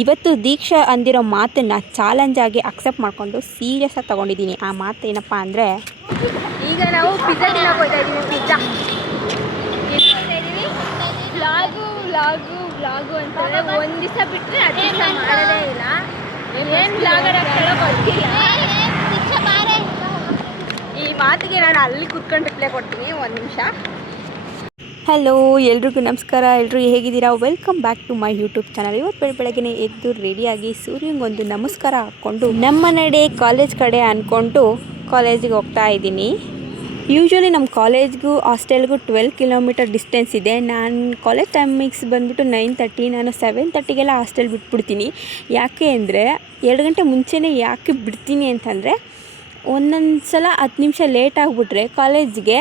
ಇವತ್ತು ದೀಕ್ಷಾ ಅಂದಿರೋ ಮಾತನ್ನು ಚಾಲೆಂಜಾಗಿ ಅಕ್ಸೆಪ್ಟ್ ಮಾಡಿಕೊಂಡು ಸೀರಿಯಸ್ಸಾಗಿ ತೊಗೊಂಡಿದ್ದೀನಿ. ಆ ಮಾತು ಏನಪ್ಪ ಅಂದರೆ, ಈಗ ನಾವು ಪಿಜ್ಜಾ ತಿನ್ನೋಕೆ ಹೋಗ್ತಾ ಇದ್ದೀವಿ. ಪಿಜ್ಜಾ ವ್ಲಾಗು ವ್ಲಾಗು ವ್ಲಾಗು ಅಂತಂದರೆ ಒಂದು ದಿವಸ ಬಿಟ್ಟರೆ ಅದು ದಿವಸ ಮಾಡೋದೇ ಇಲ್ಲ. ಏನು ವ್ಲಾಗರ್ ಆಗ್ತಾಳೋ ಗೊತ್ತಿಲ್ಲ. ಈ ಮಾತಿಗೆ ನಾನು ಅಲ್ಲಿ ಕೂತ್ಕೊಂಡು ರಿಪ್ಲೈ ಕೊಡ್ತೀನಿ. ಒಂದು ನಿಮಿಷ. ಹಲೋ, ಎಲ್ರಿಗೂ ನಮಸ್ಕಾರ. ಎಲ್ಲರೂ ಹೇಗಿದ್ದೀರಾ? Welcome back to my YouTube channel. ಇವತ್ತು ಬೆಳಗ್ಗೆ ಎದ್ದು ರೆಡಿಯಾಗಿ ಸೂರ್ಯನಿಗೊಂದು ನಮಸ್ಕಾರ ಹಾಕ್ಕೊಂಡು ನಮ್ಮ ನಡೆ ಕಾಲೇಜ್ ಕಡೆ ಅಂದ್ಕೊಂಡು ಕಾಲೇಜಿಗೆ ಹೋಗ್ತಾ ಇದ್ದೀನಿ. ಯೂಶ್ವಲಿ ನಮ್ಮ ಕಾಲೇಜ್ಗೂ ಹಾಸ್ಟೆಲ್ಗೂ 12 ಕಿಲೋಮೀಟರ್ ಡಿಸ್ಟೆನ್ಸ್ ಇದೆ. ನಾನು ಕಾಲೇಜ್ ಟೈಮಿಂಗ್ಸ್ ಬಂದುಬಿಟ್ಟು 9:30. ನಾನು 7:30ಗೆಲ್ಲ ಹಾಸ್ಟೆಲ್ ಬಿಟ್ಬಿಡ್ತೀನಿ. ಯಾಕೆ ಅಂದರೆ 2 ಗಂಟೆ ಮುಂಚೆನೇ ಯಾಕೆ ಬಿಡ್ತೀನಿ ಅಂತಂದರೆ, ಒಂದೊಂದು ಸಲ 10 ನಿಮಿಷ ಲೇಟ್ ಆಗಿಬಿಟ್ರೆ ಕಾಲೇಜ್ಗೆ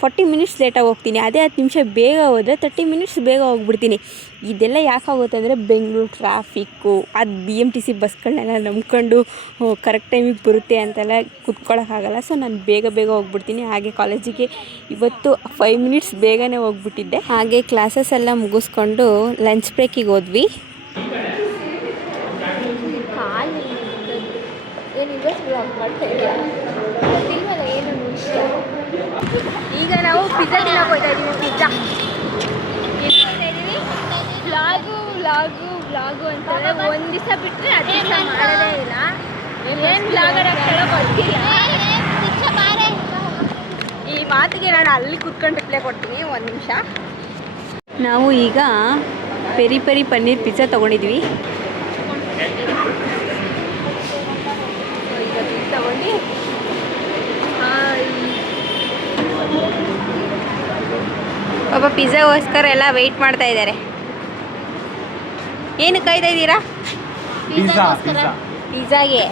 40 ಮಿನಿಟ್ಸ್ ಲೇಟಾಗಿ ಹೋಗ್ತೀನಿ. ಅದೇ 10 ನಿಮಿಷ ಬೇಗ ಹೋದರೆ 30 ಮಿನಿಟ್ಸ್ ಬೇಗ ಹೋಗ್ಬಿಡ್ತೀನಿ. ಇದೆಲ್ಲ ಯಾಕಾಗುತ್ತೆ ಅಂದರೆ, ಬೆಂಗಳೂರು ಟ್ರಾಫಿಕ್ಕು, ಅದು BMTC ಬಸ್ಗಳನ್ನೆಲ್ಲ ನಂಬ್ಕೊಂಡು ಕರೆಕ್ಟ್ ಟೈಮಿಗೆ ಬರುತ್ತೆ ಅಂತೆಲ್ಲ ಕುತ್ಕೊಳ್ಳೋಕ್ಕಾಗಲ್ಲ. ಸೊ ನಾನು ಬೇಗ ಹೋಗ್ಬಿಡ್ತೀನಿ. ಹಾಗೆ ಕಾಲೇಜಿಗೆ ಇವತ್ತು 5 ಮಿನಿಟ್ಸ್ ಬೇಗನೆ ಹೋಗ್ಬಿಟ್ಟಿದ್ದೆ. ಹಾಗೆ ಕ್ಲಾಸಸ್ ಎಲ್ಲ ಮುಗಿಸ್ಕೊಂಡು ಲಂಚ್ ಬ್ರೇಕಿಗೆ ಹೋದ್ವಿ. ಈಗ ನಾವು ಪಿಜ್ಜಾ ತಿನ್ನೋಕೆ ಹೋಗ್ತಾ ಇದ್ದೀವಿ. ಪಿಜ್ಜಾ ವ್ಲಾಗು ವ್ಲಾಗು ವ್ಲಾಗು ಅಂತಂದರೆ ಒಂದು ದಿವಸ ಬಿಟ್ಟರೆ ಅದು ದಿವಸ ಮಾಡೋದೇ ಇಲ್ಲ. ಏನು ವ್ಲಾಗರ್ ಆಗ್ತಾಳೋ ಗೊತ್ತಿಲ್ಲ. ಈ ಮಾತಿಗೆ ನಾನು ಅಲ್ಲಿ ಕೂತ್ಕೊಂಡು ರಿಪ್ಲೈ ಕೊಡ್ತೀನಿ. ಒಂದು ನಿಮಿಷ. ನಾವು ಈಗ ಪೆರಿ ಪೆರಿ ಪನ್ನೀರ್ ಪಿಜ್ಜಾ ತೊಗೊಂಡಿದ್ವಿ. ತಗೊಂಡು ಪಾಪ ಪಿಜ್ಜಾಗೋಸ್ಕರ ಎಲ್ಲ ವೆಯ್ಟ್ ಮಾಡ್ತಾ ಇದ್ದಾರೆ. ಏನು ಕಾಯ್ತಾ ಇದ್ದೀರಾ? ಪಿಜ್ಜಾಗೆ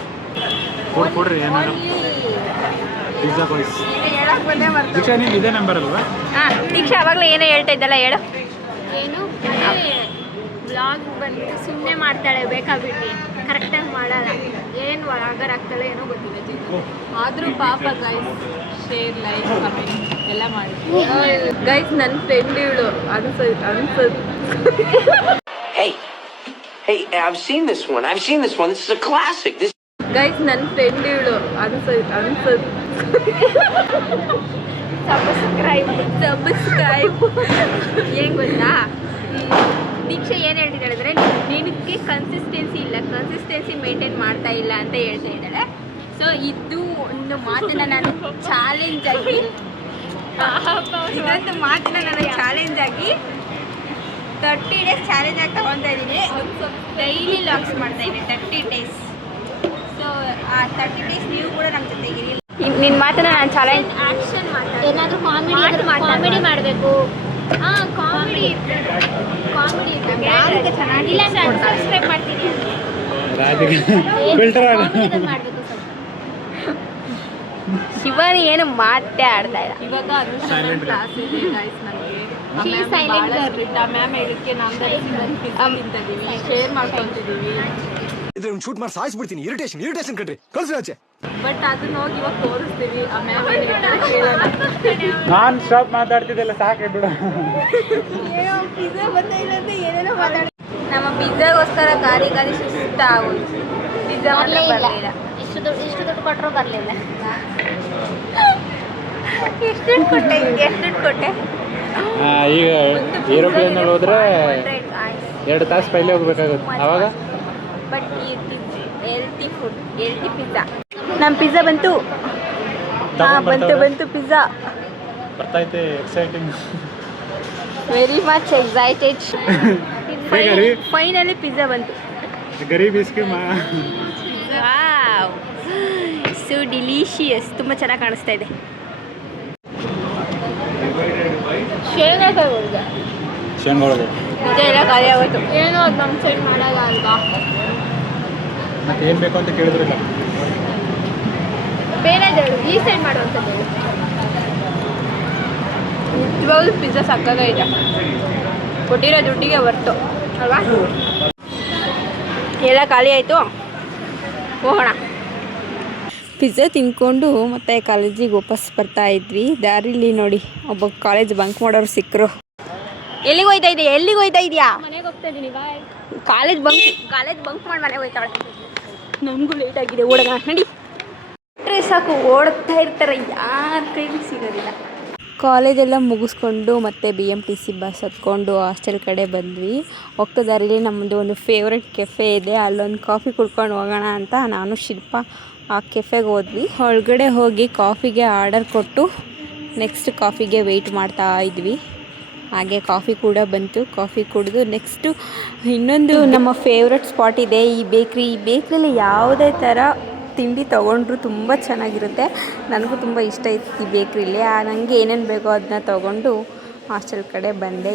ಹಾಂ, ದೀಕ್ಷಾ ಅವಾಗಲೇ ಏನೋ ಹೇಳ್ತಾ ಇದ್ದಲ್ಲ, ಹೇಳು. ಏನು ವ್ಲಾಗ್ ಬಂದು ಸುಮ್ಮನೆ ಮಾಡ್ತಾಳೆ ಬೇಕಾಬಿಟ್ಟು, ಕರೆಕ್ಟಾಗಿ ಮಾಡಲ್ಲ. ಏನು ವ್ಲಾಗರ್ ಆಗ್ತಾಳೆ ಏನೋ ಗೊತ್ತಿಲ್ಲ. ಆದರೂ ಪಾಪ ಗೈಸ್, ಶೇರ್, ಲೈಕ್, ಕಮೆಂಟ್ ಎಲ್ಲ ಮಾಡಿ ಗೈಸ್. ನನ್ನ ಫ್ರೆಂಡ್ ಇವಳು ಅನ್ಸೋದು. Hey, I've seen this one. This is a classic. Guys, ನನ್ನ ಫ್ರೆಂಡ್ ಇವಳು ಅನ್ಸೋದು. ಸಬ್ಸ್ಕ್ರೈಬ್ ಏನು ಗೊತ್ತಾ, ದೀಕ್ಷೆ ಏನು ಹೇಳ್ತಿದ್ದಾಳೆ ಅಂದರೆ, ನಿನಗೆ ಕನ್ಸಿಸ್ಟೆನ್ಸಿ ಮೇಂಟೈನ್ ಮಾಡ್ತಾ ಇಲ್ಲ ಅಂತ ಹೇಳ್ತಾ ಇದ್ದಾಳೆ. ಸೊ ಇದು ಒಂದು ಮಾತನ್ನು ನಾನು ಚಾಲೆಂಜಾಗಿ 30 ಡೇಸ್ ಚಾಲೆಂಜಾಗಿ ತೊಗೊತಾ ಇದ್ದೀನಿ. ಡೈಲಿ ಲಾಗ್ಸ್ ಮಾಡ್ತಾ ಇದ್ದೀನಿ 30 ಡೇಸ್. ಸೊ ಆ 30 ಡೇಸ್ ನೀವು ಕೂಡ ನಮ್ಮ ಜೊತೆಗಿರಿ. ನಿನ್ನ ಮಾತನ್ನು ನಾನು ಚಾಲೆಂಜ್ ಆ್ಯಕ್ಷನ್ ಮಾಡ್ತಾರೆ. ಏನಾದರೂ ಕಾಮಿಡಿ ಮಾಡಬೇಕು. ಹಾಂ, ಕಾಮಿಡಿ ಯಾರಿಗೆ ಚೆನ್ನಾಗಿಲ್ಲ ಅಂದರೆ ಸಬ್ಸ್ಕ್ರೈಬ್ ಮಾಡ್ತೀನಿ. ಮಾಡಬೇಕು. ಶಿವಾನಿ ಏನು ಮಾತೇ ಆಡ್ತಾ ಇಲ್ಲ. ಇವಾಗ ಕ್ಲಾಸ್ ಇದೆ ಗೈಸ್. ನಮಗೆ ಮ್ಯಾಮ್ ಹೇಳಿಕ್ಕೆ ನಾವು ಶೇರ್ ಮಾಡ್ಕೊತಿದ್ದೀವಿ. ಇದ್ರ ಶೂಟ್ ಮಾಡಿ ಸಾಯಿಸ್ಬಿಡ್ತೀನಿ. ಇರಿಟೇಷನ್ ಕಟ್ರಿ, ಕಳ್ಸಿ ಆಚೆ. ಬಟ್ ಅದನ್ನ ಹೋಗಿ ಇವಾಗ ತೋರಿಸ್ತೀವಿ. ಆ ಮ್ಯಾಮ್ ಏನು ಹೇಳ್ತಾರೆ ಕೇಳೋಣ. ನಾನು ಸ್ಟಾಪ್ ಮಾತಾಡ್ತಿದ್ದೆಲ್ಲ ಸಾಕೆ ಬಿಡು. ಏನೋ ಪಿಜ್ಜಾ ಬಂದಿಲ್ಲಂತೆ ಏನೇನೋ ಮಾತಾಡಿ. ನಮ್ಮ ಪಿಜ್ಜಾಗೋಸ್ಕರ ಗಾಡಿ ಸುಸ್ತ ಆಗೋದು. ಪಿಜ್ಜಾ ಬರಲಿಲ್ಲ. ಇಷ್ಟು ದುಡ್ಡು ಕೊಟ್ಟರು ಬರಲಿಲ್ಲ. ಎಷ್ಟು ದುಡ್ಡು ಕೊಟ್ಟೆ? ಈಗ ಏರೋಪ್ಲೇನಲ್ಲಿ ಹೋದ್ರೆ 2 ತಾಸು ಪೈಲೆ ಹೋಗ್ಬೇಕಾಗುತ್ತೆ. ಅವಾಗ but healthy food, healthy pizza. ನಮ್ಮ ಪಿಜ್ಜಾ ಬಂತು. ಬಂತು ಪಿಜ್ಜಾ. ಬರ್ತೈತೆ. Exciting, very much excited. Finally pizza ಬಂತು. ಗರೀಬ್ ಇಸ್ಕಿ ವಾವ್, ಸೊ ಡಿಲಿಷಿಯಸ್. ತುಂಬ ಚೆನ್ನಾಗಿ ಕಾಣಿಸ್ತಾ ಇದೆ. ಶೇಂಗಾಗಳು ನಿಜ ಎಲ್ಲ ಖಾಲಿ ಆಗೋಯ್ತು. ಏನೋ ಅದು ನಮ್ಮ ಸೈಡ್ ಮಾಡಲ್ಲ ಅಲ್ವಾ? ಮತ್ತೆ ಏನು ಬೇಕು ಅಂತ ಕೇಳಿದ್ರಲ್ಲ, ಬೇರೆದು ಈ ಸೈಡ್ ಮಾಡುವಂಥದ್ದು. ನಿಜವಾಗ್ಲೂ ಪಿಜ್ಜಾ ಸಕ್ಕತ್ತಾಗಿದೆ. ಕೊಟ್ಟಿರೋ ದುಡ್ಡಿಗೆ ಬರ್ತು ಅಲ್ವಾ? ಎಲ್ಲ ಖಾಲಿ ಆಯಿತು, ಹೋಗೋಣ. ಪಿಜ್ಜಾ ತಿನ್ಕೊಂಡು ಮತ್ತೆ ಕಾಲೇಜಿಗೆ ವಾಪಸ್ ಬರ್ತಾ ಇದ್ವಿ. ದಾರಿಲಿ ನೋಡಿ ಒಬ್ಬ ಕಾಲೇಜ್ ಬಂಕ್ ಮಾಡೋರು ಸಿಕ್ಕರು. ಎಲ್ಲಿಗೆ ಹೋಯ್ತಾ ಇದೆಯಾ? ಮನೆಗೆ ಹೋಗ್ತಾ ಇದ್ದೀನಿ ಬಾಯ್. ಕಾಲೇಜ್ ಬಂಕ್ ಮಾಡಿ ಮನೆಗೆ ಹೋಯ್ತಾಳೆ. ನಮಗೂ ಲೇಟ್ ಆಗಿದೆ, ಓಡೋಣ ನಡಿ. ಸಾಕು ಓಡ್ತಾ ಇರ್ತಾರೆ, ಯಾರ ಕೈಗೂ ಸಿಗೋದಿಲ್ಲ. ಕಾಲೇಜೆಲ್ಲ ಮುಗಿಸ್ಕೊಂಡು ಮತ್ತೆ BMTC ಬಸ್ ಹತ್ಕೊಂಡು ಹಾಸ್ಟೆಲ್ ಕಡೆ ಬಂದ್ವಿ. ಹೋಗ್ತಾ ದಾರಿಲಿ ನಮ್ಮದು ಒಂದು ಫೇವ್ರೆಟ್ ಕೆಫೆ ಇದೆ, ಅಲ್ಲೊಂದು ಕಾಫಿ ಕುಡ್ಕೊಂಡು ಹೋಗೋಣ ಅಂತ ನಾನು ಶಿಲ್ಪ ಆ ಕೆಫೆಗೆ ಹೋದ್ವಿ. ಒಳಗಡೆ ಹೋಗಿ ಕಾಫಿಗೆ ಆರ್ಡರ್ ಕೊಟ್ಟು ನೆಕ್ಸ್ಟ್ ಕಾಫಿಗೆ ವೆಯ್ಟ್ ಮಾಡ್ತಾ ಇದ್ವಿ. ಹಾಗೆ ಕಾಫಿ ಕೂಡ ಬಂತು. ಕಾಫಿ ಕುಡಿದು ನೆಕ್ಸ್ಟು ಇನ್ನೊಂದು ನಮ್ಮ ಫೇವ್ರೆಟ್ ಸ್ಪಾಟ್ ಇದೆ, ಈ ಬೇಕ್ರಿಯಲ್ಲಿ ಯಾವುದೇ ಥರ ತಿಂಡಿ ತೊಗೊಂಡ್ರು ತುಂಬ ಚೆನ್ನಾಗಿರುತ್ತೆ. ನನಗೂ ತುಂಬ ಇಷ್ಟ ಇತ್ತು ಈ ಬೇಕ್ರಿಲಿ. ನನಗೆ ಏನೇನು ಬೇಕೋ ಅದನ್ನ ತೊಗೊಂಡು ಹಾಸ್ಟೆಲ್ ಕಡೆ ಬಂದೆ.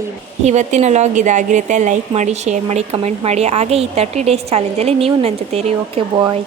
ಇವತ್ತಿನ ವ್ಲಾಗ್ ಇದಾಗಿರುತ್ತೆ. ಲೈಕ್ ಮಾಡಿ, ಶೇರ್ ಮಾಡಿ, ಕಮೆಂಟ್ ಮಾಡಿ. ಹಾಗೆ ಈ 30 ಡೇಸ್ ಚಾಲೆಂಜಲ್ಲಿ ನೀವು ನನ್ನ ಜೊತೆ ಇರಿ. ಓಕೆ ಬಾಯ್.